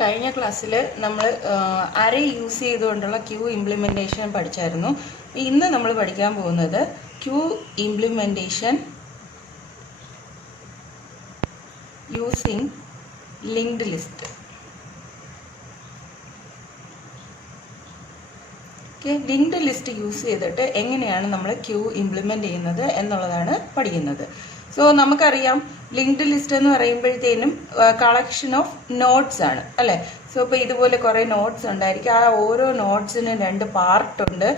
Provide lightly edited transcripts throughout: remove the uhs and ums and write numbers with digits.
കഴിഞ്ഞ ക്ലാസ്സിൽ നമ്മൾ അറേ യൂസ് ചെയ്തുകൊണ്ടുള്ള ക്യൂ ഇംപ്ലിമെൻറ്റേഷൻ പഠിച്ചായിരുന്നു. ഇന്ന് നമ്മൾ പഠിക്കാൻ പോകുന്നത് queue implementation using linked list. Linked list use ചെയ്തിട്ട് എങ്ങനെയാണ് നമ്മൾ ക്യൂ ഇംപ്ലിമെൻ്റ് ചെയ്യുന്നത് എന്നുള്ളതാണ് പഠിക്കുന്നത്. സോ നമുക്കറിയാം ലിങ്ക്ഡ് ലിസ്റ്റ് എന്ന് പറയുമ്പോഴത്തേനും കളക്ഷൻ ഓഫ് നോട്ട്സ് ആണ് അല്ലേ. സോ ഇപ്പോൾ ഇതുപോലെ കുറേ നോട്ട്സ് ഉണ്ടായിരിക്കും. ആ ഓരോ നോട്ട്സിനും 2 പാർട്ടുണ്ട്.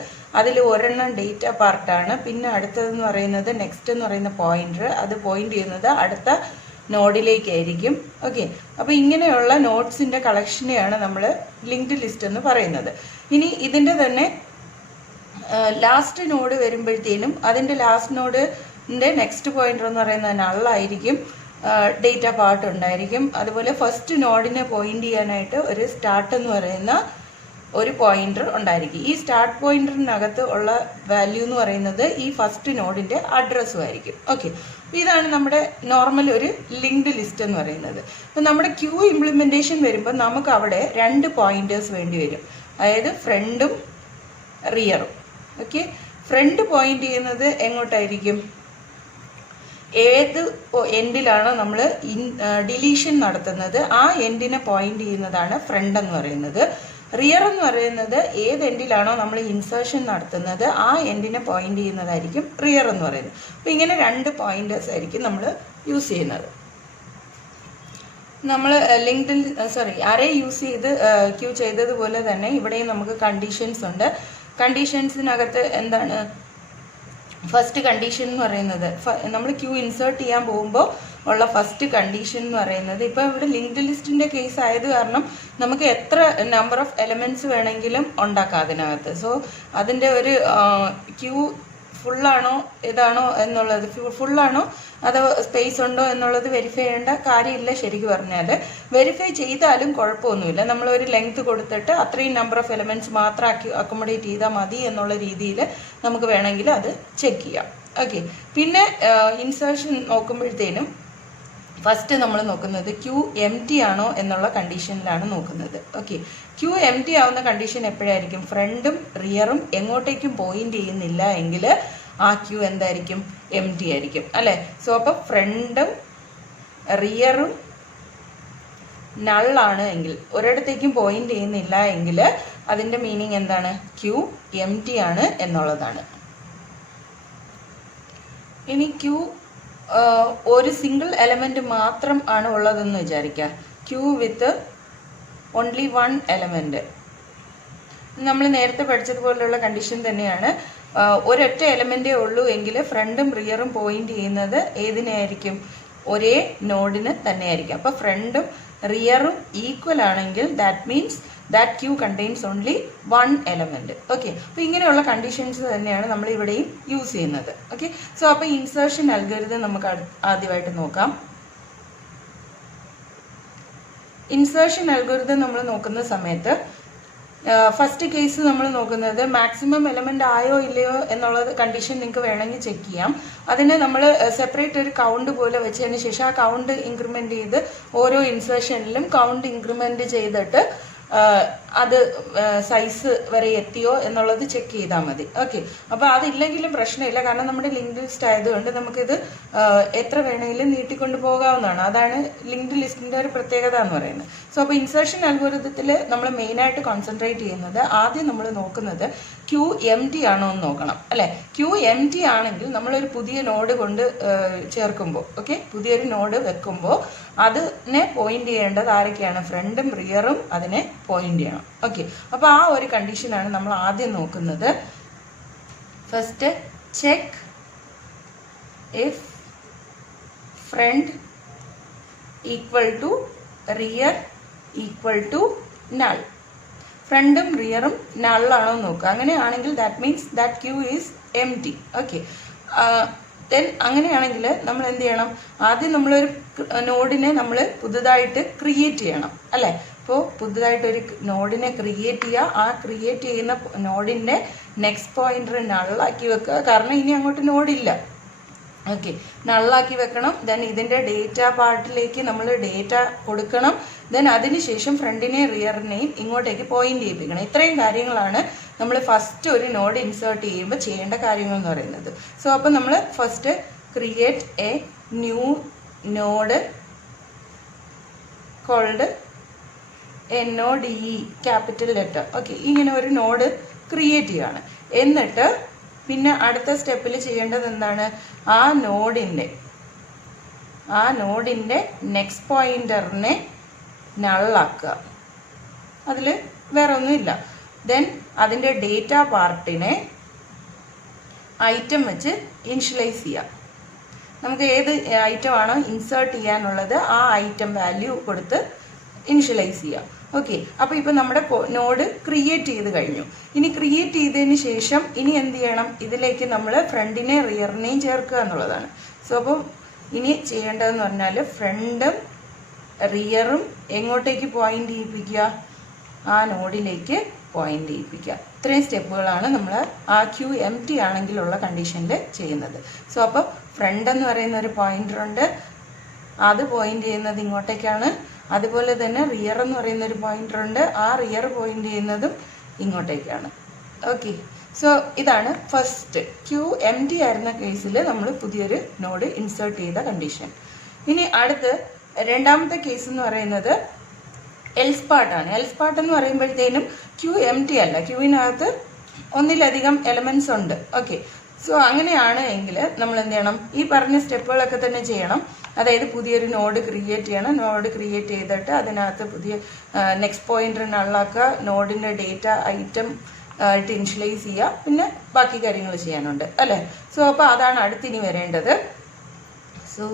അതിൽ ഒരെണ്ണം ഡേറ്റ പാർട്ടാണ്. പിന്നെ അടുത്തതെന്ന് പറയുന്നത് നെക്സ്റ്റ് എന്ന് പറയുന്ന പോയിന്റർ. അത് പോയിന്റ് ചെയ്യുന്നത് അടുത്ത നോഡിലേക്കായിരിക്കും. ഓക്കെ, അപ്പോൾ ഇങ്ങനെയുള്ള നോട്ട്സിൻ്റെ കളക്ഷനെയാണ് നമ്മൾ ലിങ്ക്ഡ് ലിസ്റ്റ് എന്ന് പറയുന്നത്. ഇനി ഇതിൻ്റെ തന്നെ ലാസ്റ്റ് നോഡ് വരുമ്പോഴത്തേനും അതിൻ്റെ ലാസ്റ്റ് നോഡിൻ്റെ നെക്സ്റ്റ് പോയിന്റർ എന്ന് പറയുന്നത് നള്ളായിരിക്കും, ഡേറ്റ പാർട്ട് ഉണ്ടായിരിക്കും. അതുപോലെ ഫസ്റ്റ് നോഡിനെ പോയിന്റ് ചെയ്യാനായിട്ട് ഒരു സ്റ്റാർട്ട് എന്ന് പറയുന്ന ഒരു പോയിന്റർ ഉണ്ടായിരിക്കും. ഈ സ്റ്റാർട്ട് പോയിന്ററിനകത്ത് ഉള്ള വാല്യൂ എന്ന് പറയുന്നത് ഈ ഫസ്റ്റ് നോഡിൻ്റെ അഡ്രസ്സും ആയിരിക്കും. ഓക്കെ, ഇതാണ് നമ്മുടെ നോർമൽ ഒരു ലിങ്ക്ഡ് ലിസ്റ്റ് എന്ന് പറയുന്നത്. അപ്പം നമ്മുടെ ക്യൂ ഇംപ്ലിമെൻറ്റേഷൻ വരുമ്പോൾ നമുക്ക് അവിടെ 2 പോയിന്റേഴ്സ് വേണ്ടി വരും, അതായത് ഫ്രണ്ടും റിയറും. ഓക്കെ, ഫ്രണ്ട് പോയിന്റ് ചെയ്യുന്നത് എങ്ങോട്ടായിരിക്കും? ഏത് എൻഡിലാണോ നമ്മൾ ഡിലീഷൻ നടത്തുന്നത് ആ എൻഡിനെ പോയിന്റ് ചെയ്യുന്നതാണ് ഫ്രണ്ട് എന്ന് പറയുന്നത്. റിയർ എന്ന് പറയുന്നത് ഏത് എൻഡിലാണോ നമ്മൾ ഇൻസേർഷൻ നടത്തുന്നത് ആ എൻഡിനെ പോയിന്റ് ചെയ്യുന്നതായിരിക്കും റിയർ എന്ന് പറയുന്നത്. അപ്പോൾ ഇങ്ങനെ 2 പോയിന്റേഴ്സ് ആയിരിക്കും നമ്മൾ യൂസ് ചെയ്യുന്നത്. നമ്മൾ അറേ യൂസ് ചെയ്ത് ക്യൂ ചെയ്തതുപോലെ തന്നെ ഇവിടെയും നമുക്ക് കണ്ടീഷൻസ് ഉണ്ട്. കണ്ടീഷൻസിനകത്ത് എന്താണ് ഫസ്റ്റ് കണ്ടീഷൻ എന്ന് പറയുന്നത്? നമ്മൾ ക്യൂ ഇൻസേർട്ട് ചെയ്യാൻ പോകുമ്പോൾ ഉള്ള ഫസ്റ്റ് കണ്ടീഷൻ എന്ന് പറയുന്നത്, ഇപ്പോൾ ഇവിടെ ലിങ്ക്ഡ് ലിസ്റ്റിൻ്റെ കേസ് ആയത് കാരണം നമുക്ക് എത്ര നമ്പർ ഓഫ് എലമെൻറ്റ്സ് വേണമെങ്കിലും ഉണ്ടാക്കാം അതിനകത്ത്. സോ അതിൻ്റെ ഒരു ക്യൂ ഫുള്ളാണോ ഇതാണോ എന്നുള്ളത്, ഫുള്ളാണോ അതോ സ്പേസ് ഉണ്ടോ എന്നുള്ളത് വെരിഫൈ ചെയ്യേണ്ട കാര്യമില്ല. ശരിക്കും പറഞ്ഞാൽ വെരിഫൈ ചെയ്താലും കുഴപ്പമൊന്നുമില്ല. നമ്മളൊരു ലെങ്ത് കൊടുത്തിട്ട് അത്രയും നമ്പർ ഓഫ് എലമെൻറ്റ്സ് മാത്രം അക്കോമഡേറ്റ് ചെയ്താൽ മതി എന്നുള്ള രീതിയിൽ നമുക്ക് വേണമെങ്കിൽ അത് ചെക്ക് ചെയ്യാം. ഓക്കെ, പിന്നെ ഇൻസേർഷൻ നോക്കുമ്പോഴത്തേനും ഫസ്റ്റ് നമ്മൾ നോക്കുന്നത് ക്യൂ എം ടി ആണോ എന്നുള്ള കണ്ടീഷനിലാണ് നോക്കുന്നത്. ഓക്കെ, ക്യൂ എം ടി ആവുന്ന കണ്ടീഷൻ എപ്പോഴായിരിക്കും? ഫ്രണ്ടും റിയറും എങ്ങോട്ടേക്കും പോയിന്റ് ചെയ്യുന്നില്ല എങ്കിൽ ആ ക്യൂ എന്തായിരിക്കും? എം ടി ആയിരിക്കും അല്ലേ. സോ അപ്പോൾ ഫ്രണ്ടും റിയറും നള്ളാണ് എങ്കിൽ, ഒരിടത്തേക്കും പോയിന്റ് ചെയ്യുന്നില്ല എങ്കിൽ അതിൻ്റെ മീനിങ് എന്താണ്? ക്യൂ എം ടി ആണ് എന്നുള്ളതാണ്. ഇനി ക്യൂ ഒരു സിംഗിൾ എലമെന്റ് മാത്രം ആണ് ഉള്ളതെന്ന് വിചാരിക്കുക. Queue with only 1 element. നമ്മൾ നേരത്തെ പഠിച്ചതുപോലെയുള്ള കണ്ടീഷൻ തന്നെയാണ്. ഒരൊറ്റ എലമെന്റേ ഉള്ളൂ എങ്കിൽ ഫ്രണ്ടും റിയറും പോയിന്റ് ചെയ്യുന്നത് ഏതിനായിരിക്കും? ഒരേ നോഡിന് തന്നെയായിരിക്കും. അപ്പോൾ ഫ്രണ്ടും റിയറും ഈക്വൽ ആണെങ്കിൽ that means that queue contains only 1 element. Okay, അപ്പോൾ ഇങ്ങനെയുള്ള കണ്ടീഷൻസ് തന്നെയാണ് നമ്മൾ ഇവിടെയും യൂസ് ചെയ്യുന്നത്. ഓക്കെ, സോ അപ്പോൾ ഇൻസേർഷൻ അൽഗോരിതം നമുക്ക് ആദ്യമായിട്ട് നോക്കാം. ഇൻസേർഷൻ അൽഗോരിതം നമ്മൾ നോക്കുന്ന സമയത്ത് ഫസ്റ്റ് കേസ് നമ്മൾ നോക്കുന്നത് മാക്സിമം എലമെന്റ് ആയോ ഇല്ലയോ എന്നുള്ളത് കണ്ടീഷൻ നിങ്ങൾക്ക് വേണമെങ്കിൽ ചെക്ക് ചെയ്യാം. അതിന് നമ്മൾ സെപ്പറേറ്റ് ഒരു കൗണ്ട് പോലെ വെച്ചതിന് ശേഷം ആ കൗണ്ട് ഇൻക്രിമെന്റ് ചെയ്ത് ഓരോ ഇൻസേർഷനിലും കൗണ്ട് ഇൻക്രിമെന്റ് ചെയ്തിട്ട് അത് സൈസ് വരെ എത്തിയോ എന്നുള്ളത് ചെക്ക് ചെയ്താൽ മതി. ഓക്കെ, അപ്പോൾ അതില്ലെങ്കിലും പ്രശ്നമില്ല, കാരണം നമ്മുടെ ലിങ്ക്ഡ് ലിസ്റ്റ് ആയതുകൊണ്ട് നമുക്കിത് എത്ര വേണമെങ്കിലും നീട്ടിക്കൊണ്ട് പോകാവുന്നതാണ്. അതാണ് ലിങ്ക്ഡ് ലിസ്റ്റിൻ്റെ ഒരു പ്രത്യേകത എന്ന് പറയുന്നത്. സോ അപ്പോൾ ഇൻസേർഷൻ അൽഗോരിതത്തിൽ നമ്മൾ മെയിനായിട്ട് കോൺസെൻട്രേറ്റ് ചെയ്യുന്നത്, ആദ്യം നമ്മൾ നോക്കുന്നത് ക്യൂ എം ടി ആണോ എന്ന് നോക്കണം അല്ലേ. ക്യൂ എം ടി ആണെങ്കിൽ നമ്മളൊരു പുതിയ നോഡ് കൊണ്ട് ചേർക്കുമ്പോൾ, ഓക്കെ, പുതിയൊരു നോഡ് വെക്കുമ്പോൾ അതിനെ പോയിന്റ് ചെയ്യേണ്ടത് ആരൊക്കെയാണ്? ഫ്രണ്ടും റിയറും അതിനെ പോയിന്റ് ചെയ്യണം. ഓക്കെ, അപ്പോൾ ആ ഒരു കണ്ടീഷനാണ് നമ്മൾ ആദ്യം നോക്കുന്നത്. First check if front equal to rear equal to null. ഫ്രണ്ടും റിയറും നള്ളാണോ നോക്കുക. അങ്ങനെയാണെങ്കിൽ that means that Q is empty. Okay, then അങ്ങനെയാണെങ്കിൽ നമ്മൾ എന്ത് ചെയ്യണം? ആദ്യം നമ്മളൊരു നോഡിനെ നമ്മൾ പുതുതായിട്ട് ക്രിയേറ്റ് ചെയ്യണം അല്ലേ. അപ്പോൾ പുതുതായിട്ടൊരു നോഡിനെ ക്രിയേറ്റ് ചെയ്യുക. ആ ക്രിയേറ്റ് ചെയ്യുന്ന നോഡിൻ്റെ നെക്സ്റ്റ് പോയിന്റർ നള്ളാക്കി വെക്കുക, കാരണം ഇനി അങ്ങോട്ട് നോഡില്ല. ഓക്കെ, നള്ളാക്കി വെക്കണം. ദെൻ ഇതിൻ്റെ ഡേറ്റ പാർട്ടിലേക്ക് നമ്മൾ ഡേറ്റ കൊടുക്കണം. ദെൻ അതിനുശേഷം ഫ്രണ്ടിനെയും റിയറിനെയും ഇങ്ങോട്ടേക്ക് പോയിന്റ് ചെയ്യിപ്പിക്കണം. ഇത്രയും കാര്യങ്ങളാണ് നമ്മൾ ഫസ്റ്റ് ഒരു നോഡ് ഇൻസേർട്ട് ചെയ്യുമ്പോൾ ചെയ്യേണ്ട കാര്യങ്ങൾ എന്ന് പറയുന്നത്. സോ അപ്പം നമ്മൾ first create a new node called NODE capital letter. Okay, ഇങ്ങനെ ഒരു നോഡ് ക്രിയേറ്റ് ചെയ്യുകയാണ്. എന്നിട്ട് പിന്നെ അടുത്ത സ്റ്റെപ്പിൽ ചെയ്യേണ്ടത് എന്താണ്? ആ നോഡിൻ്റെ നെക്സ്റ്റ് പോയിന്ററിനെ നള്ളാക്കുക. അതിൽ വേറെ ഒന്നുമില്ല. ദെൻ അതിൻ്റെ ഡേറ്റ പാർട്ടിനെ ഐറ്റം വെച്ച് ഇനിഷ്യലൈസ് ചെയ്യാം. നമുക്ക് ഏത് ഐറ്റം ആണോ ഇൻസേർട്ട് ചെയ്യാനുള്ളത് ആ ഐറ്റം വാല്യൂ കൊടുത്ത് ഇനിഷ്യലൈസ് ചെയ്യാം. ഓക്കെ, അപ്പോൾ ഇപ്പം നമ്മുടെ നോഡ് ക്രിയേറ്റ് ചെയ്ത് കഴിഞ്ഞു. ഇനി ക്രിയേറ്റ് ചെയ്തതിന് ശേഷം ഇനി എന്ത് ചെയ്യണം? ഇതിലേക്ക് നമ്മൾ ഫ്രണ്ടിനെയും റിയറിനെയും ചേർക്കുക എന്നുള്ളതാണ്. സോ അപ്പം ഇനി ചെയ്യേണ്ടതെന്ന് പറഞ്ഞാൽ ഫ്രണ്ടും റിയറും എങ്ങോട്ടേക്ക് പോയിന്റ് ചെയ്യിപ്പിക്കുക? ആ നോഡിലേക്ക് പോയിന്റ് ചെയ്യിപ്പിക്കുക. ഇത്രയും സ്റ്റെപ്പുകളാണ് നമ്മൾ ആ QMT ആണെങ്കിലുള്ള കണ്ടീഷനിൽ ചെയ്യുന്നത്. സോ അപ്പോൾ ഫ്രണ്ട് എന്ന് പറയുന്ന ഒരു പോയിന്റർ ഉണ്ട്, അത് പോയിന്റ് ചെയ്യുന്നത് ഇങ്ങോട്ടേക്കാണ്. അതുപോലെ തന്നെ റിയർ എന്ന് പറയുന്ന ഒരു പോയിന്റർ ഉണ്ട്, ആ റിയർ പോയിന്റ് ചെയ്യുന്നതും ഇങ്ങോട്ടേക്കാണ്. ഓക്കെ, സോ ഇതാണ് ഫസ്റ്റ് QMT ആയിരുന്ന കേസിൽ നമ്മൾ പുതിയൊരു നോഡ് ഇൻസേർട്ട് ചെയ്ത കണ്ടീഷൻ. ഇനി അടുത്ത് രണ്ടാമത്തെ കേസ് എന്ന് പറയുന്നത് എൽസ് പാർട്ടാണ്. എൽസ് പാർട്ട് എന്ന് പറയുമ്പോഴത്തേനും QMT അല്ല, ക്യൂവിനകത്ത് ഒന്നിലധികം എലമെന്റ്സ് ഉണ്ട്. ഓക്കെ, സോ അങ്ങനെയാണ് എങ്കിൽ നമ്മൾ എന്ത് ചെയ്യണം? ഈ പറഞ്ഞ സ്റ്റെപ്പുകളൊക്കെ തന്നെ ചെയ്യണം. അതായത് പുതിയൊരു നോഡ് ക്രിയേറ്റ് ചെയ്യണം. നോഡ് ക്രിയേറ്റ് ചെയ്തിട്ട് അതിനകത്ത് പുതിയ നെക്സ്റ്റ് പോയിന്റർ നള്ളാക്കുക, നോഡിൻ്റെ ഡേറ്റ ഐറ്റം ആയിട്ട് ഇനിഷ്യലൈസ് ചെയ്യുക, പിന്നെ ബാക്കി കാര്യങ്ങൾ ചെയ്യാനുണ്ട് അല്ലേ. സോ അപ്പോൾ അതാണ് അടുത്തിനി വരേണ്ടത്. സോ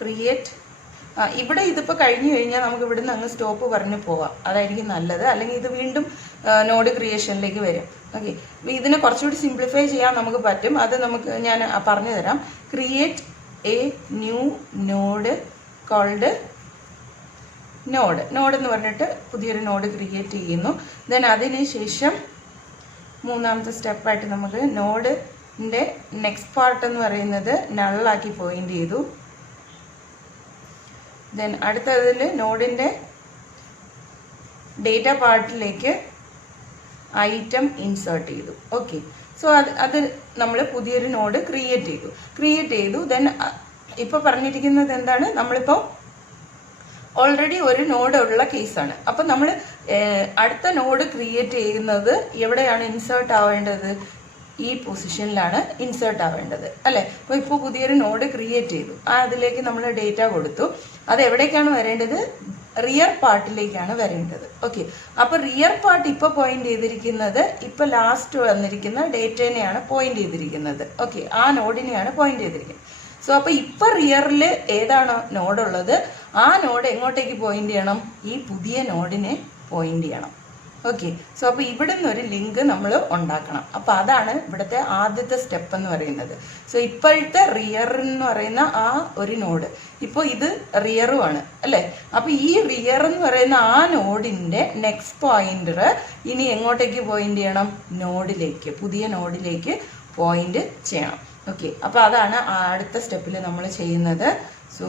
ക്രിയേറ്റ് ഇവിടെ ഇതിപ്പോൾ കഴിഞ്ഞു കഴിഞ്ഞാൽ നമുക്ക് ഇവിടുന്ന് അങ്ങ് സ്റ്റോപ്പ് പറഞ്ഞ് പോവാം, അതായിരിക്കും നല്ലത്. അല്ലെങ്കിൽ ഇത് വീണ്ടും നോഡ് ക്രിയേഷനിലേക്ക് വരും. ഓക്കെ, ഇതിനെ കുറച്ചുകൂടി സിംപ്ലിഫൈ ചെയ്യാൻ നമുക്ക് പറ്റും. അത് ഞാൻ പറഞ്ഞു തരാം. Create a new node called node എന്ന് പറഞ്ഞിട്ട് പുതിയൊരു നോഡ് ക്രിയേറ്റ് ചെയ്യുന്നു. ദെൻ അതിന് ശേഷം മൂന്നാമത്തെ സ്റ്റെപ്പായിട്ട് നമുക്ക് നോഡിൻ്റെ നെക്സ്റ്റ് പാർട്ട് എന്ന് പറയുന്നത് നള്ളാക്കി പോയിന്റ് ചെയ്തു. ദെൻ അടുത്തതിൽ നോഡിൻ്റെ ഡേറ്റ പാർട്ടിലേക്ക് ഐറ്റം ഇൻസേർട്ട് ചെയ്തു. ഓക്കെ, സോ അത് നമ്മൾ പുതിയൊരു നോഡ് ക്രിയേറ്റ് ചെയ്തു. ദെൻ ഇപ്പോൾ പറഞ്ഞിരിക്കുന്നത് എന്താണ്? നമ്മളിപ്പോൾ ഓൾറെഡി ഒരു നോഡ് ഉള്ള കേസാണ്. അപ്പം നമ്മൾ അടുത്ത നോഡ് ക്രിയേറ്റ് ചെയ്യുന്നത് എവിടെയാണ് ഇൻസേർട്ട് ആവേണ്ടത്? ഈ പൊസിഷനിലാണ് ഇൻസേർട്ട് ആവേണ്ടത് അല്ലേ. അപ്പോൾ ഇപ്പോൾ പുതിയൊരു നോഡ് ക്രിയേറ്റ് ചെയ്തു, അതിലേക്ക് നമ്മൾ ഡേറ്റ കൊടുത്തു. അത് എവിടേക്കാണ് വരേണ്ടത്? റിയർ പാർട്ടിലേക്കാണ് വരേണ്ടത്. ഓക്കെ, അപ്പോൾ റിയർ പാർട്ട് ഇപ്പോൾ പോയിന്റ് ചെയ്തിരിക്കുന്നത് ഇപ്പോൾ ലാസ്റ്റ് വന്നിരിക്കുന്ന ഡേറ്റേനെയാണ് പോയിന്റ് ചെയ്തിരിക്കുന്നത്. ഓക്കെ, ആ നോഡിനെയാണ് പോയിന്റ് ചെയ്തിരിക്കുന്നത്. സോ അപ്പോൾ ഇപ്പോൾ റിയറിൽ ഏതാണോ നോഡുള്ളത് ആ നോഡ് എങ്ങോട്ടേക്ക് പോയിന്റ് ചെയ്യണം? ഈ പുതിയ നോഡിനെ പോയിന്റ് ചെയ്യണം. ഓക്കെ, സോ അപ്പോൾ ഇവിടെ നിന്നൊരു ലിങ്ക് നമ്മൾ ഉണ്ടാക്കണം. അപ്പോൾ അതാണ് ഇവിടുത്തെ ആദ്യത്തെ സ്റ്റെപ്പ് എന്ന് പറയുന്നത്. സോ ഇപ്പോഴത്തെ റിയർ എന്ന് പറയുന്ന ആ ഒരു നോഡ്, ഇപ്പോൾ ഇത് റിയറുമാണ് അല്ലേ. അപ്പോൾ ഈ റിയർ എന്ന് പറയുന്ന ആ നോഡിൻ്റെ നെക്സ്റ്റ് പോയിന്റർ ഇനി എങ്ങോട്ടേക്ക് പോയിന്റ് ചെയ്യണം? നോഡിലേക്ക്, പുതിയ നോഡിലേക്ക് പോയിന്റ് ചെയ്യണം. ഓക്കെ, അപ്പോൾ അതാണ് അടുത്ത സ്റ്റെപ്പിൽ നമ്മൾ ചെയ്യുന്നത്. സോ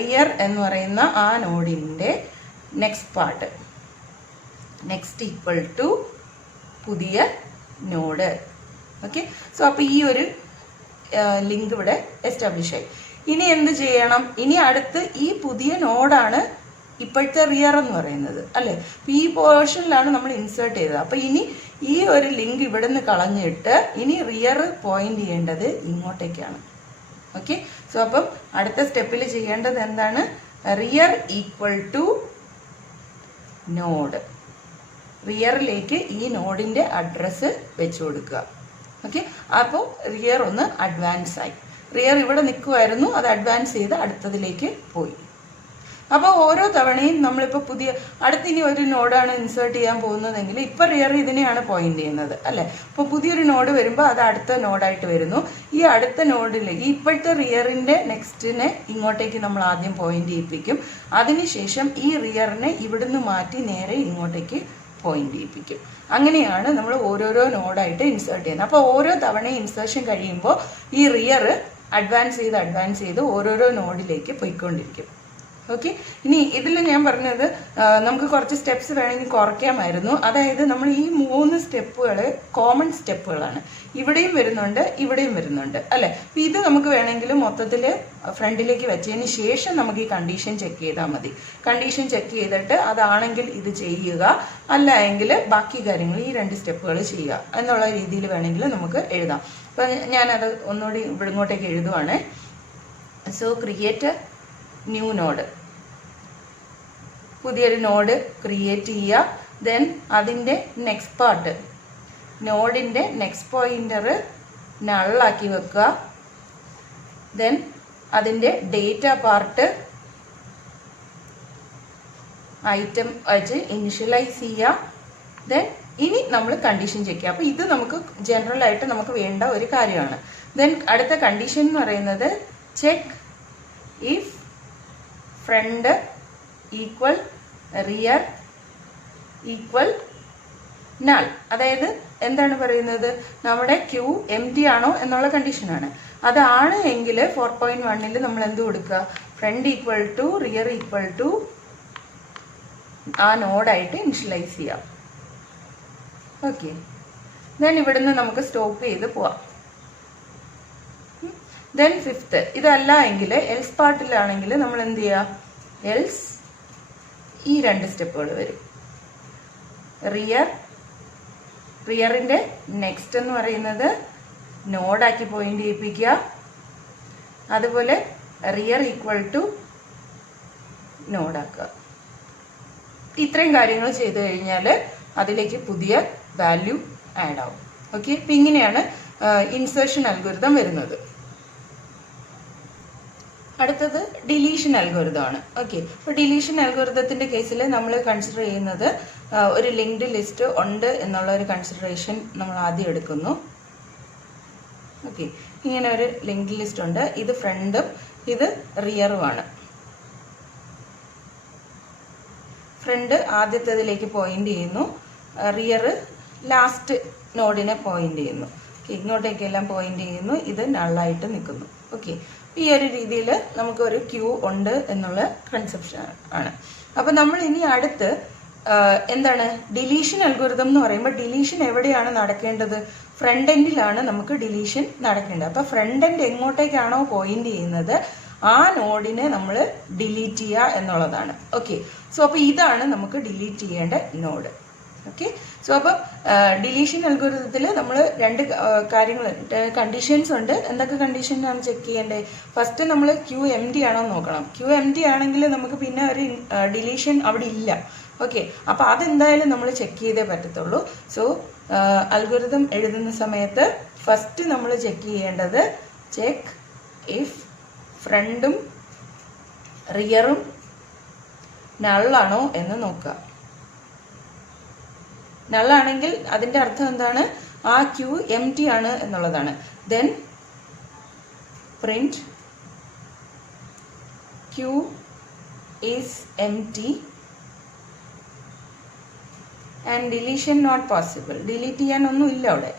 റിയർ എന്ന് പറയുന്ന ആ നോഡിൻ്റെ next part next equal to പുതിയ നോഡ്. ഓക്കെ, സോ അപ്പോൾ ഈ ഒരു ലിങ്ക് ഇവിടെ എസ്റ്റാബ്ലിഷ് ആയി. ഇനി എന്ത് ചെയ്യണം? ഇനി അടുത്ത് ഈ പുതിയ നോഡാണ് ഇപ്പോഴത്തെ റിയർ എന്ന് പറയുന്നത് അല്ലേ. അപ്പോൾ ഈ പോർഷനിലാണ് നമ്മൾ ഇൻസേർട്ട് ചെയ്തത്. അപ്പോൾ ഇനി ഈ ഒരു ലിങ്ക് ഇവിടെ നിന്ന് കളഞ്ഞിട്ട് ഇനി റിയർ പോയിന്റ് ചെയ്യേണ്ടത് ഇങ്ങോട്ടേക്കാണ്. ഓക്കെ, സോ അപ്പം അടുത്ത സ്റ്റെപ്പിൽ ചെയ്യേണ്ടത് എന്താണ്? റിയർ ഈക്വൽ ടു നോഡ്, റിയറിലേക്ക് ഈ നോഡിൻ്റെ അഡ്രസ്സ് വെച്ച് കൊടുക്കുക. ഓക്കെ, അപ്പോൾ റിയർ ഒന്ന് അഡ്വാൻസ് ആയി. റിയർ ഇവിടെ നിൽക്കുമായിരുന്നു, അത് അഡ്വാൻസ് ചെയ്ത് അടുത്തതിലേക്ക് പോയി. അപ്പോൾ ഓരോ തവണയും നമ്മളിപ്പോൾ അടുത്തിനി ഒരു നോഡാണ് ഇൻസേർട്ട് ചെയ്യാൻ പോകുന്നതെങ്കിൽ ഇപ്പോൾ റിയർ ഇതിനെയാണ് പോയിന്റ് ചെയ്യുന്നത് അല്ലേ. അപ്പോൾ പുതിയൊരു നോഡ് വരുമ്പോൾ അത് അടുത്ത നോഡായിട്ട് വരുന്നു. ഈ അടുത്ത നോഡിൽ ഈ ഇപ്പോഴത്തെ റിയറിൻ്റെ നെക്സ്റ്റിനെ ഇങ്ങോട്ടേക്ക് നമ്മൾ ആദ്യം പോയിന്റ് ചെയ്യിപ്പിക്കും. അതിനുശേഷം ഈ റിയറിനെ ഇവിടുന്ന് മാറ്റി നേരെ ഇങ്ങോട്ടേക്ക് പോയിന്റ് ചെയ്യിപ്പിക്കും. അങ്ങനെയാണ് നമ്മൾ ഓരോരോ നോഡായിട്ട് ഇൻസേർട്ട് ചെയ്യുന്നത്. അപ്പോൾ ഓരോ തവണയും ഇൻസേർഷൻ കഴിയുമ്പോൾ ഈ റിയർ അഡ്വാൻസ് ചെയ്ത് ഓരോരോ നോഡിലേക്ക് പോയിക്കൊണ്ടിരിക്കും. ഓക്കെ. ഇനി ഇതിൽ ഞാൻ പറഞ്ഞത് നമുക്ക് കുറച്ച് സ്റ്റെപ്സ് വേണമെങ്കിൽ കുറയ്ക്കാമായിരുന്നു. അതായത് നമ്മൾ ഈ 3 സ്റ്റെപ്പുകൾ കോമൺ സ്റ്റെപ്പുകളാണ്. ഇവിടെയും വരുന്നുണ്ട്, ഇവിടെയും വരുന്നുണ്ട്, അല്ലെ? അപ്പൊ ഇത് നമുക്ക് വേണമെങ്കിൽ മൊത്തത്തിൽ ഫ്രണ്ടിലേക്ക് വെച്ചതിന് ശേഷം നമുക്ക് ഈ കണ്ടീഷൻ ചെക്ക് ചെയ്താൽ മതി. കണ്ടീഷൻ ചെക്ക് ചെയ്തിട്ട് അതാണെങ്കിൽ ഇത് ചെയ്യുക, അല്ല എങ്കിൽ ബാക്കി കാര്യങ്ങൾ ഈ 2 സ്റ്റെപ്പുകൾ ചെയ്യുക എന്നുള്ള രീതിയിൽ വേണമെങ്കിൽ നമുക്ക് എഴുതാം. അപ്പൊ ഞാനത് ഒന്നുകൂടി ഇങ്ങോട്ടേക്ക് എഴുതുവാണ്. സോ ക്രിയേറ്റ് ന്യൂ നോഡ്, പുതിയൊരു നോഡ് ക്രിയേറ്റ് ചെയ്യുക. ദെൻ അതിൻ്റെ നെക്സ്റ്റ് പാർട്ട്, നോഡിൻ്റെ നെക്സ്റ്റ് പോയിന്റർ നള്ളാക്കി വെക്കുക. ദെൻ അതിൻ്റെ ഡേറ്റ പാർട്ട് ഐറ്റം വെച്ച് ഇനിഷ്യലൈസ് ചെയ്യുക. ദെൻ ഇനി നമ്മൾ കണ്ടീഷൻ ചെക്ക് ചെയ്യുക. അപ്പോൾ ഇത് നമുക്ക് ജനറൽ ആയിട്ട് നമുക്ക് വേണ്ട ഒരു കാര്യമാണ്. ദെൻ അടുത്ത കണ്ടീഷൻ എന്ന് പറയുന്നത് check if front equal rear equal null. അതായത് എന്താണ് പറയുന്നത്, നമ്മുടെ ക്യൂ എം ടി ആണോ എന്നുള്ള കണ്ടീഷനാണ്. അതാണ് എങ്കിൽ 4.1 നമ്മൾ എന്ത് കൊടുക്കുക, front equal to rear equal to ആ നോഡായിട്ട് ഇനിഷ്യലൈസ് ചെയ്യാം. ഓക്കെ. ദെൻ ഇവിടുന്ന് നമുക്ക് സ്റ്റോപ്പ് ചെയ്ത് പോവാം. ദെൻ 5th, ഇതല്ല എങ്കിൽ എൽസ് പാർട്ടിലാണെങ്കിൽ നമ്മൾ എന്ത് ചെയ്യുക, എൽസ് ഈ 2 സ്റ്റെപ്പുകൾ വരും. റിയറിന്റെ നെക്സ്റ്റ് എന്ന് പറയുന്നത് നോഡാക്കി പോയിന്റ് ചെയ്യിപ്പിക്കുക. അതുപോലെ റിയർ ഈക്വൽ ടു നോഡാക്കുക. ഇത്രയും കാര്യങ്ങൾ ചെയ്തു കഴിഞ്ഞാൽ അതിലേക്ക് പുതിയ വാല്യൂ ആഡ് ആവും. ഓക്കെ. അപ്പം ഇങ്ങനെയാണ് ഇൻസേർഷൻ അൽഗോരിതം വരുന്നത്. അടുത്തത് ഡിലീഷൻ അൽഗോരിതം ആണ്. ഓക്കെ. അപ്പോൾ ഡിലീഷൻ അൽഗോരിതത്തിന്റെ കേസിൽ നമ്മൾ കൺസിഡർ ചെയ്യുന്നത് ഒരു ലിങ്ക്ഡ് ലിസ്റ്റ് ഉണ്ട് എന്നുള്ള ഒരു കൺസിഡറേഷൻ നമ്മൾ ആദ്യം എടുക്കുന്നു. ഓക്കെ. ഇങ്ങനെ ഒരു ലിങ്ക്ഡ് ലിസ്റ്റ് ഉണ്ട്. ഇത് ഫ്രണ്ടും ഇത് റിയറുമാണ്. ഫ്രണ്ട് ആദ്യത്തേതിലേക്ക് പോയിന്റ് ചെയ്യുന്നു, റിയർ ലാസ്റ്റ് നോഡിനെ പോയിന്റ് ചെയ്യുന്നു. ഇങ്ങോട്ടേക്കെല്ലാം പോയിന്റ് ചെയ്യുന്നു. ഇത് നള്ളായിട്ട് നിൽക്കുന്നു. ഓക്കെ. ഈ ഒരു രീതിയിൽ നമുക്ക് ഒരു ക്യൂ ഉണ്ട് എന്നുള്ള കൺസെപ്ഷൻ ആണ്. അപ്പൊ നമ്മൾ ഇനി അടുത്ത് എന്താണ് ഡിലീഷൻ അൽഗോരിതം എന്ന് പറയുമ്പോൾ ഡിലീഷൻ എവിടെയാണ് നടക്കേണ്ടത്, ഫ്രണ്ട് എൻഡിലാണ് നമുക്ക് ഡിലീഷൻ നടക്കേണ്ടത്. അപ്പൊ ഫ്രണ്ട് എൻഡ് എങ്ങോട്ടേക്കാണോ പോയിന്റ് ചെയ്യുന്നത് ആ നോഡിനെ നമ്മൾ ഡിലീറ്റ് ചെയ്യുക എന്നുള്ളതാണ്. ഓക്കെ. സോ അപ്പൊ ഇതാണ് നമുക്ക് ഡിലീറ്റ് ചെയ്യേണ്ട നോഡ്. ഓക്കെ. സോ അപ്പം ഡിലീഷൻ അൽഗോരിതത്തിൽ നമ്മൾ 2 കാര്യങ്ങൾ കണ്ടീഷൻസ് ഉണ്ട്. എന്തൊക്കെ കണ്ടീഷനാണ് ചെക്ക് ചെയ്യേണ്ടത്? ഫസ്റ്റ് നമ്മൾ ക്യൂ എം ടി ആണോ നോക്കണം. ക്യൂ എം ടി ആണെങ്കിൽ നമുക്ക് പിന്നെ ഒരു ഡിലീഷൻ അവിടെ ഇല്ല. ഓക്കെ. അപ്പൊ അതെന്തായാലും നമ്മൾ ചെക്ക് ചെയ്തേ പറ്റത്തുള്ളൂ. സോ അൽഗോരിതം എഴുതുന്ന സമയത്ത് ഫസ്റ്റ് നമ്മൾ ചെക്ക് ചെയ്യേണ്ടത് ചെക്ക് ഇഫ് ഫ്രണ്ടും റിയറും നള്ളാണോ എന്ന് നോക്കുക. നള്ളാണെങ്കിൽ അതിന്റെ അർത്ഥം എന്താണ്, ആ ക്യൂ എം ടി ആണ് എന്നുള്ളതാണ്. Then print queue is empty and deletion not possible. Delete ചെയ്യാനൊന്നും ഇല്ല അവിടെ.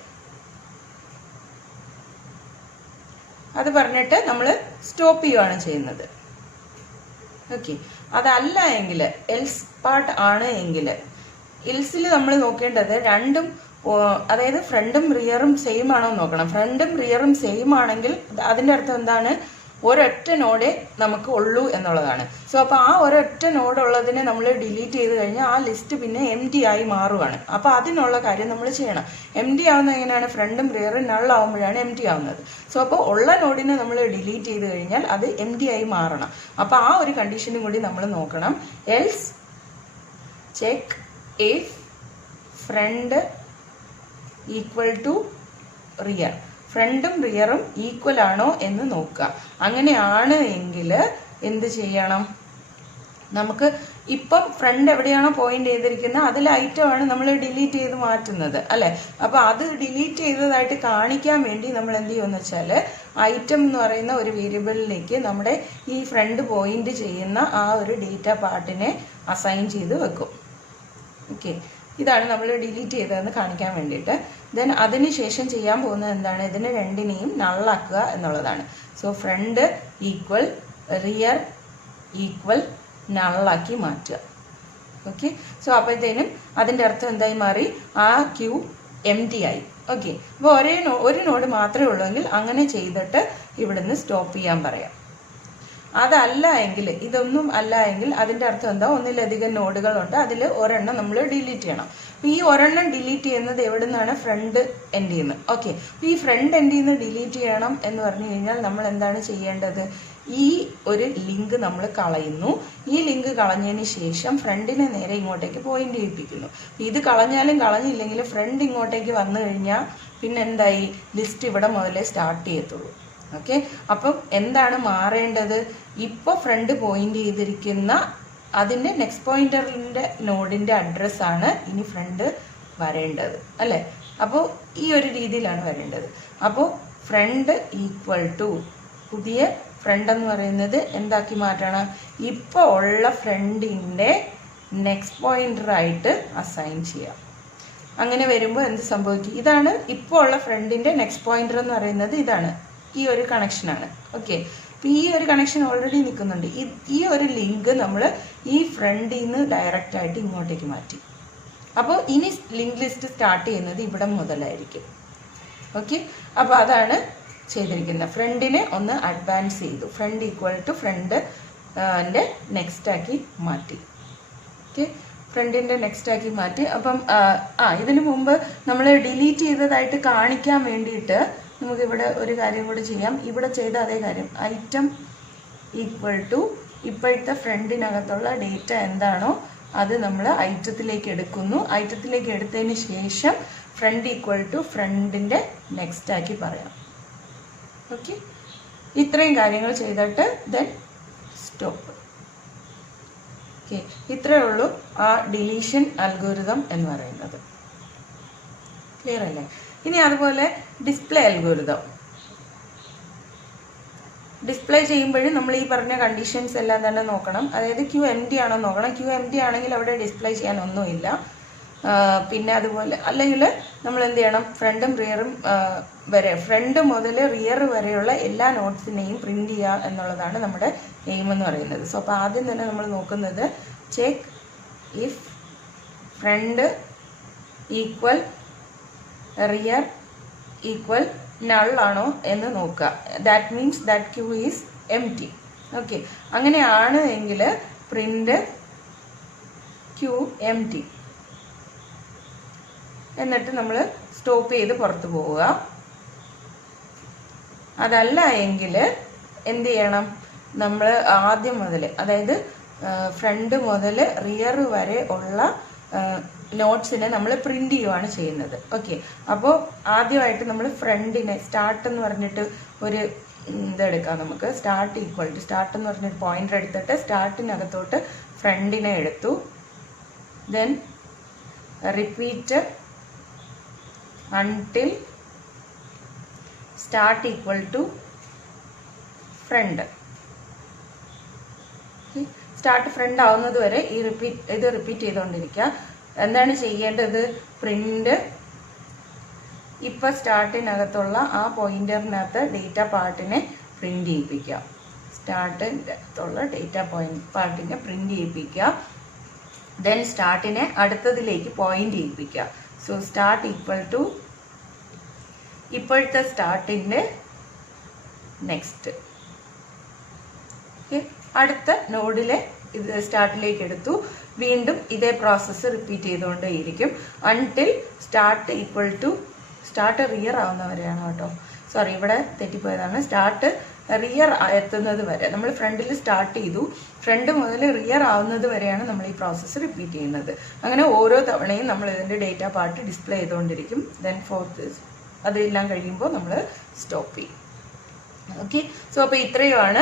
അത് പറഞ്ഞിട്ട് നമ്മൾ സ്റ്റോപ്പ് ചെയ്യുകയാണ് ചെയ്യുന്നത്. ഓക്കെ. അതല്ല എങ്കിൽ എൽസ് പാർട്ട് ആണ് എങ്കിൽ എൽസിൽ നമ്മൾ നോക്കേണ്ടത് രണ്ടും, അതായത് ഫ്രണ്ടും റിയറും സെയിം ആണോ നോക്കണം. ഫ്രണ്ടും റിയറും സെയിം ആണെങ്കിൽ അതിന്റെ അർത്ഥം എന്താണ്, ഒരൊറ്റ നോഡേ നമുക്ക് ഉള്ളൂ എന്നുള്ളതാണ്. സോ അപ്പൊ ആ ഒരൊറ്റ നോഡ് ഉള്ളതിനെ നമ്മൾ ഡിലീറ്റ് ചെയ്ത് കഴിഞ്ഞാൽ ആ ലിസ്റ്റ് പിന്നെ എം ടി ആയി മാറുവാണ്. അപ്പൊ അതിനുള്ള കാര്യം നമ്മൾ ചെയ്യണം. എം ടി ആവുന്നത് എങ്ങനെയാണ്, ഫ്രണ്ടും റിയറും നൾ ആവുമ്പോഴാണ് എം ടി ആവുന്നത്. സോ അപ്പോൾ ഉള്ള നോഡിനെ നമ്മൾ ഡിലീറ്റ് ചെയ്ത് കഴിഞ്ഞാൽ അത് എം ടി ആയി മാറണം. അപ്പൊ ആ ഒരു കണ്ടീഷനും കൂടി നമ്മൾ നോക്കണം. Else check if front equal to rear, ഫ്രണ്ടും റിയറും ഈക്വൽ ആണോ എന്ന് നോക്കുക. അങ്ങനെയാണ് എങ്കിൽ എന്ത് ചെയ്യണം, നമുക്ക് ഇപ്പം ഫ്രണ്ട് എവിടെയാണോ പോയിന്റ് ചെയ്തിരിക്കുന്നത് അതിൽ ഐറ്റമാണ് നമ്മൾ ഡിലീറ്റ് ചെയ്ത് മാറ്റുന്നത്, അല്ലെ? അപ്പൊ അത് ഡിലീറ്റ് ചെയ്തതായിട്ട് കാണിക്കാൻ വേണ്ടി നമ്മൾ എന്ത് ചെയ്യുമെന്ന് വെച്ചാൽ ഐറ്റം എന്ന് പറയുന്ന ഒരു വേരിയബിളിലേക്ക് നമ്മുടെ ഈ ഫ്രണ്ട് പോയിന്റ് ചെയ്യുന്ന ആ ഒരു ഡേറ്റ പാർട്ടിനെ അസൈൻ ചെയ്ത് വെക്കും. ഓക്കെ. ഇതാണ് നമ്മൾ ഡിലീറ്റ് ചെയ്തതെന്ന് കാണിക്കാൻ വേണ്ടിയിട്ട്. ദെൻ അതിനുശേഷം ചെയ്യാൻ പോകുന്നത് എന്താണ്, ഇതിനെ രണ്ടിനെയും നള്ളാക്കുക എന്നുള്ളതാണ്. So front equal rear equal നള്ളാക്കി മാറ്റുക. ഓക്കെ, സോ അപ്പോഴത്തേനും അതിൻ്റെ അർത്ഥം എന്തായി മാറി? ആ ക്യൂ എം ടി ആയി. ഓക്കെ, അപ്പോൾ ഒരു നോഡ് മാത്രമേ ഉള്ളൂവെങ്കിൽ അങ്ങനെ ചെയ്തിട്ട് ഇവിടുന്ന് സ്റ്റോപ്പ് ചെയ്യാൻ പറയാം. അതല്ല എങ്കിൽ, ഇതൊന്നും അല്ല എങ്കിൽ അതിൻ്റെ അർത്ഥം എന്താ? ഒന്നിലധികം നോഡുകളുണ്ട്, അതിൽ ഒരെണ്ണം നമ്മൾ ഡിലീറ്റ് ചെയ്യണം. അപ്പോൾ ഈ ഒരെണ്ണം ഡിലീറ്റ് ചെയ്യുന്നത് എവിടെ നിന്നാണ്? ഫ്രണ്ട് എൻഡിൽ നിന്ന്. ഓക്കെ, അപ്പോൾ ഈ ഫ്രണ്ട് എൻഡിൽ നിന്ന് ഡിലീറ്റ് ചെയ്യണം എന്ന് പറഞ്ഞു കഴിഞ്ഞാൽ നമ്മൾ എന്താണ് ചെയ്യേണ്ടത്? ഈ ഒരു ലിങ്ക് നമ്മൾ കളയുന്നു. ഈ ലിങ്ക് കളഞ്ഞതിന് ശേഷം ഫ്രണ്ടിനെ നേരെ ഇങ്ങോട്ടേക്ക് പോയിന്റ് ചെയ്യിപ്പിക്കുന്നു. ഇത് കളഞ്ഞാലും കളഞ്ഞില്ലെങ്കിലും ഫ്രണ്ട് ഇങ്ങോട്ടേക്ക് വന്നു കഴിഞ്ഞാൽ പിന്നെ എന്തായി? ലിസ്റ്റ് ഇവിടെ മുതലേ സ്റ്റാർട്ട് ചെയ്യത്തുള്ളൂ. ഓക്കെ, അപ്പം എന്താണ് മാറേണ്ടത്? ഇപ്പോൾ ഫ്രണ്ട് പോയിന്റ് ചെയ്തിരിക്കുന്ന അതിൻ്റെ നെക്സ്റ്റ് പോയിന്ററിൻ്റെ നോഡിൻ്റെ അഡ്രസ്സാണ് ഇനി ഫ്രണ്ട് വരേണ്ടത് അല്ലേ? അപ്പോൾ ഈ ഒരു രീതിയിലാണ് വരേണ്ടത്. അപ്പോൾ ഫ്രണ്ട് ഈക്വൽ ടു പുതിയ ഫ്രണ്ട് എന്ന് പറയുന്നത് എന്താക്കി മാറ്റണം? ഇപ്പോൾ ഉള്ള ഫ്രണ്ടിൻ്റെ നെക്സ്റ്റ് പോയിന്ററായിട്ട് അസൈൻ ചെയ്യാം. അങ്ങനെ വരുമ്പോൾ എന്ത് സംഭവിക്കും? ഇതാണ് ഇപ്പോൾ ഉള്ള ഫ്രണ്ടിൻ്റെ നെക്സ്റ്റ് പോയിന്റർ എന്ന് പറയുന്നത്. ഇതാണ്, ഈ ഒരു കണക്ഷനാണ്. ഓക്കെ, അപ്പോൾ ഈ ഒരു കണക്ഷൻ ഓൾറെഡി നിൽക്കുന്നുണ്ട്. ഈ ഒരു ലിങ്ക് നമ്മൾ ഈ ഫ്രണ്ടിൽ നിന്ന് ഡയറക്റ്റായിട്ട് ഇങ്ങോട്ടേക്ക് മാറ്റി. അപ്പോൾ ഇനി ലിങ്ക് ലിസ്റ്റ് സ്റ്റാർട്ട് ചെയ്യുന്നത് ഇവിടെ മുതലായിരിക്കും. ഓക്കെ, അപ്പോൾ അതാണ് ചെയ്തിരിക്കുന്നത്. ഫ്രണ്ടിനെ ഒന്ന് അഡ്വാൻസ് ചെയ്തു. Front equal to front next ആക്കി മാറ്റി. ഓക്കെ, ഫ്രണ്ടിൻ്റെ നെക്സ്റ്റ് ആക്കി മാറ്റി. അപ്പം ഇതിനു മുമ്പ് നമ്മൾ ഡിലീറ്റ് ചെയ്തതായിട്ട് കാണിക്കാൻ വേണ്ടിയിട്ട് നമുക്കിവിടെ ഒരു കാര്യം കൂടി ചെയ്യാം. ഇവിടെ ചെയ്ത അതേ കാര്യം, ഐറ്റം ഈക്വൽ ടു ഇപ്പോഴത്തെ ഫ്രണ്ടിനകത്തുള്ള ഡേറ്റ എന്താണോ അത് നമ്മൾ ഐറ്റത്തിലേക്ക് എടുക്കുന്നു. ഐറ്റത്തിലേക്ക് എടുത്തതിന് ശേഷം ഫ്രണ്ട് ഈക്വൽ ടു ഫ്രണ്ടിൻ്റെ നെക്സ്റ്റ് ആക്കി പറയാം. ഓക്കെ, ഇത്രയും കാര്യങ്ങൾ ചെയ്തിട്ട് ദെൻ സ്റ്റോപ്പ്. ഓക്കെ, ഇത്രയേ ഉള്ളൂ ആ ഡിലീഷൻ അൽഗോരിതം എന്ന് പറയുന്നത്. ക്ലിയർ അല്ലേ? ഇനി അതുപോലെ ഡിസ്പ്ലേ അൽഗോരിതം. ഡിസ്പ്ലേ ചെയ്യുമ്പോഴും നമ്മൾ ഈ പറഞ്ഞ കണ്ടീഷൻസ് എല്ലാം തന്നെ നോക്കണം. അതായത് ക്യൂ എം ടി ആണോ നോക്കണം. ക്യൂ എം ടി ആണെങ്കിൽ അവിടെ ഡിസ്പ്ലേ ചെയ്യാൻ ഒന്നുമില്ല. പിന്നെ അതുപോലെ അല്ലെങ്കിൽ നമ്മൾ എന്ത് ചെയ്യണം? ഫ്രണ്ടും റിയറും വരെ, ഫ്രണ്ട് മുതൽ റിയർ വരെയുള്ള എല്ലാ നോട്ട്സിനെയും പ്രിന്റ് ചെയ്യുക എന്നുള്ളതാണ് നമ്മുടെ എയിം എന്ന് പറയുന്നത്. സോ അപ്പോൾ ആദ്യം തന്നെ നമ്മൾ നോക്കുന്നത് check if front equal rear equal null ആണോ എന്ന് നോക്കുക. That means that Q is empty. Okay, അങ്ങനെയാണ് എങ്കിൽ പ്രിന്റ് ക്യൂ എം ടി എന്നിട്ട് നമ്മൾ സ്റ്റോപ്പ് ചെയ്ത് പുറത്ത് പോവുക. അതല്ല എങ്കിൽ എന്ത് ചെയ്യണം? നമ്മൾ ആദ്യം മുതൽ, അതായത് ഫ്രണ്ട് മുതൽ റിയർ വരെ ഉള്ള നോട്ട്സിനെ നമ്മൾ പ്രിന്റ് ചെയ്യുകയാണ് ചെയ്യുന്നത്. ഓക്കെ, അപ്പോൾ ആദ്യമായിട്ട് നമ്മൾ ഫ്രണ്ടിനെ സ്റ്റാർട്ട് എന്ന് പറഞ്ഞിട്ട് ഒരു ഇതെടുക്കാം. നമുക്ക് സ്റ്റാർട്ട് ഈക്വൽ ടു സ്റ്റാർട്ട് എന്ന് പറഞ്ഞൊരു പോയിന്റർ എടുത്തിട്ട് സ്റ്റാർട്ടിനകത്തോട്ട് ഫ്രണ്ടിനെ എടുത്തു. Then repeat until start equal to front. Start front ആവുന്നത് വരെ ഇത് റിപ്പീറ്റ് ചെയ്തുകൊണ്ടിരിക്കുക. എന്താണ് ചെയ്യേണ്ടത്? പ്രിന്റ് ഇപ്പം സ്റ്റാർട്ടിനകത്തുള്ള ആ പോയിന്ററിനകത്ത് ഡേറ്റ പാർട്ടിനെ പ്രിന്റ് ചെയ്യിപ്പിക്കുക. സ്റ്റാർട്ടിനകത്തുള്ള ഡേറ്റ പാർട്ടിനെ പ്രിന്റ് ചെയ്യിപ്പിക്കുക. ദെൻ സ്റ്റാർട്ടിനെ അടുത്തതിലേക്ക് പോയിന്റ് ചെയ്യിപ്പിക്കുക. സോ സ്റ്റാർട്ട് ഈക്വൽ ടു ഇപ്പോഴത്തെ സ്റ്റാർട്ടിൻ്റെ നെക്സ്റ്റ്. അടുത്ത നോഡിലെ ഇത് സ്റ്റാർട്ടിലേക്ക് എടുത്തു. വീണ്ടും ഇതേ പ്രോസസ്സ് റിപ്പീറ്റ് ചെയ്തുകൊണ്ടേയിരിക്കും until start equal to start rear ആവുന്നവരെയാണ് കേട്ടോ. സോറി, ഇവിടെ തെറ്റിപ്പോയതാണ്. സ്റ്റാർട്ട് റിയർ എത്തുന്നത് വരെ നമ്മൾ ഫ്രണ്ടിൽ സ്റ്റാർട്ട് ചെയ്തു. ഫ്രണ്ട് മുതൽ റിയർ ആവുന്നത് വരെയാണ് നമ്മൾ ഈ പ്രോസസ്സ് റിപ്പീറ്റ് ചെയ്യുന്നത്. അങ്ങനെ ഓരോ തവണയും നമ്മൾ ഇതിൻ്റെ ഡേറ്റ പാർട്ട് ഡിസ്പ്ലേ ചെയ്തുകൊണ്ടിരിക്കും. ദെൻ ഫോർത്ത് അതെല്ലാം കഴിയുമ്പോൾ നമ്മൾ സ്റ്റോപ്പ് ചെയ്യും. ഓക്കെ, സോ അപ്പോൾ ഇത്രയുമാണ്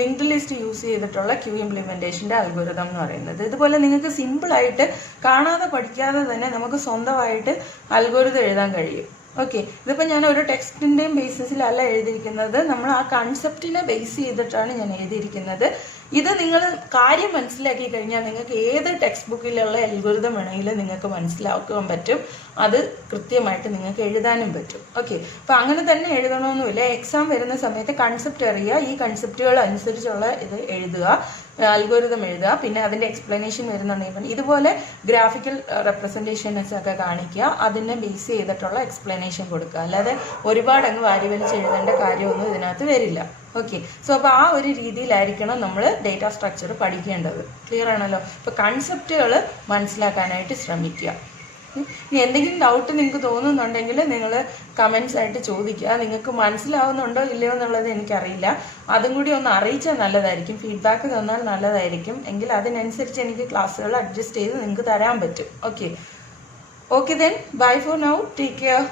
ലിങ്ക്ഡ് ലിസ്റ്റ് യൂസ് ചെയ്തിട്ടുള്ള ക്യൂ ഇംപ്ലിമെൻറ്റേഷൻ്റെ അൽഗോരിതം എന്ന് പറയുന്നത്. ഇതുപോലെ നിങ്ങൾക്ക് സിമ്പിളായിട്ട് കാണാതെ പഠിക്കാതെ തന്നെ നമുക്ക് സ്വന്തമായിട്ട് അൽഗോരിതം എഴുതാൻ കഴിയും. ഓക്കെ, ഇതിപ്പോൾ ഞാൻ ഒരു ടെക്സ്റ്റിൻ്റെയും ബേസിസിലല്ല എഴുതിയിരിക്കുന്നത്. നമ്മൾ ആ കൺസെപ്റ്റിനെ ബേസ് ചെയ്തിട്ടാണ് ഞാൻ എഴുതിയിരിക്കുന്നത്. ഇത് നിങ്ങൾ കാര്യം മനസ്സിലാക്കി കഴിഞ്ഞാൽ നിങ്ങൾക്ക് ഏത് ടെക്സ്റ്റ് ബുക്കിലുള്ള അൽഗോരിതം വേണമെങ്കിലും നിങ്ങൾക്ക് മനസ്സിലാക്കാൻ പറ്റും. അത് കൃത്യമായിട്ട് നിങ്ങൾക്ക് എഴുതാനും പറ്റും. ഓക്കെ, അപ്പം അങ്ങനെ തന്നെ എഴുതണമെന്നില്ല. എക്സാം വരുന്ന സമയത്ത് കൺസെപ്റ്റ് അറിയുക, ഈ കൺസെപ്റ്റുകൾ അനുസരിച്ചുള്ള ഇത് എഴുതുക, അൽഗോരിതം എഴുതുക. പിന്നെ അതിൻ്റെ എക്സ്പ്ലനേഷൻ വരുന്നുണ്ടെങ്കിൽ ഇതുപോലെ ഗ്രാഫിക്കൽ റെപ്രസെൻറ്റേഷൻസ് ഒക്കെ കാണിക്കുക, അതിനെ ബേസ് ചെയ്തിട്ടുള്ള എക്സ്പ്ലനേഷൻ കൊടുക്കുക. അല്ലാതെ ഒരുപാട് അങ്ങ് വാരി വലിച്ച് എഴുതേണ്ട കാര്യമൊന്നും ഇതിനകത്ത് വരില്ല. ഓക്കെ, സോ അപ്പോൾ ആ ഒരു രീതിയിലായിരിക്കണം നമ്മൾ ഡേറ്റ സ്ട്രക്ചർ പഠിക്കേണ്ടത്. ക്ലിയർ ആണല്ലോ? ഇപ്പോൾ കൺസെപ്റ്റുകൾ മനസ്സിലാക്കാനായിട്ട് ശ്രമിക്കുക. ഇനി എന്തെങ്കിലും ഡൗട്ട് നിങ്ങൾക്ക് തോന്നുന്നുണ്ടെങ്കിൽ നിങ്ങൾ കമൻസ് ആയിട്ട് ചോദിക്കുക. നിങ്ങൾക്ക് മനസ്സിലാവുന്നുണ്ടോ ഇല്ലയോ എന്നുള്ളത് എനിക്കറിയില്ല. അതും കൂടി ഒന്ന് അറിയിച്ചാൽ നല്ലതായിരിക്കും. ഫീഡ്ബാക്ക് തന്നാൽ നല്ലതായിരിക്കും. എങ്കിൽ അതിനനുസരിച്ച് എനിക്ക് ക്ലാസ്സുകൾ അഡ്ജസ്റ്റ് ചെയ്ത് നിങ്ങൾക്ക് തരാൻ പറ്റും. Okay, then bye for now. Take care.